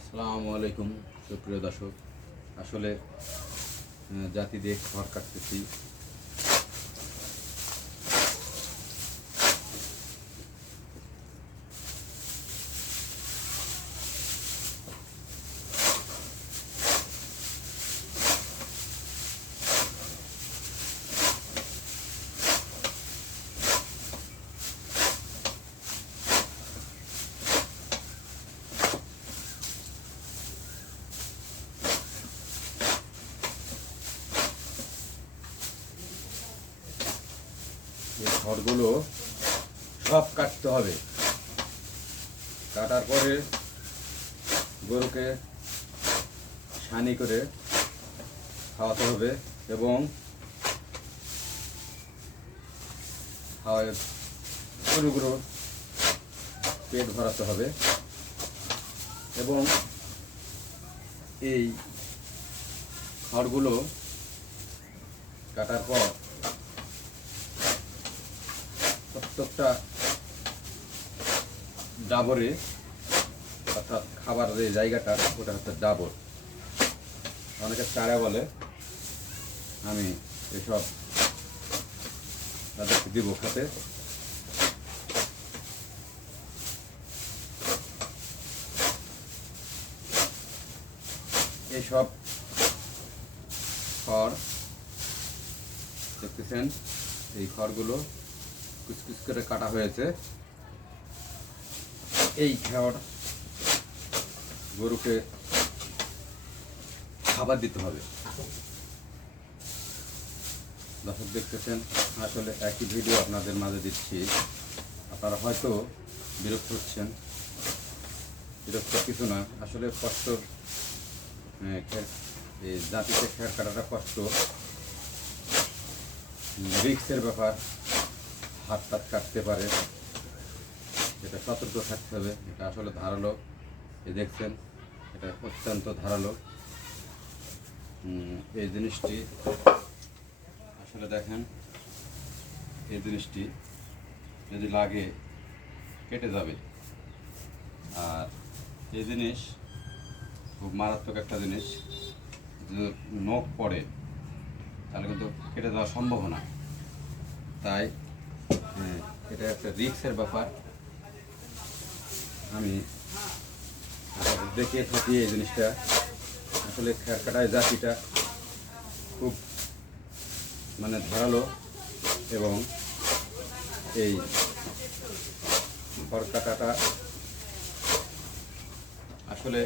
আসসালামু আলাইকুম সুপ্রিয় দর্শক। আসলে জাতি দিয়ে খড় কাটতেছি। এই খড়গুলো সব কাটতে হবে। কাটার পরে গরুকে ছানি করে খাওয়াতে হবে এবং গরুগুলো পেট ভরাতে হবে এবং এই খড়গুলো কাটার পর প্রত্যেকটা ডাবরে, অর্থাৎ খাবার যে জায়গাটা ওটা হচ্ছে ডাবর, অনেকে চারা বলে। আমি এসব তাদেরকে দিব খাতে। এইসব খড় দেখতেছেন, এই খড়গুলো কুচকুচ করে কাটা হয়েছে। এই খড় গরুকে খাবার দিতে হবে। দর্শক দেখতেছেন, আসলে একই ভিডিও আপনাদের মাঝে দিচ্ছি। আপনারা হয়তো বিরক্ত হচ্ছেন। বিরক্ত কিছু না, আসলে কষ্ট, এই জাতিতে খেয়ার কাটাটা কষ্ট, রিক্সের ব্যাপার। হাত টাত কাটতে পারে, এটা সতর্ক থাকতে হবে। এটা আসলে ধারালো, এই দেখছেন, এটা অত্যন্ত ধারালো। এই জিনিসটি আসলে দেখেন, এই জিনিসটি যদি লাগে কেটে যাবে। আর এই জিনিস খুব মারাত্মক একটা জিনিস, যদি নখ পড়ে তাহলে কিন্তু কেটে যাওয়ার সম্ভাবনা। তাই এটা একটা রিক্সের ব্যাপার। আমি দেখিয়ে থাকি এই জিনিসটা। আসলে খেয়ার কাটায় জাতিটা খুব ধারালো এবং এই খড় কাটাটা আসলে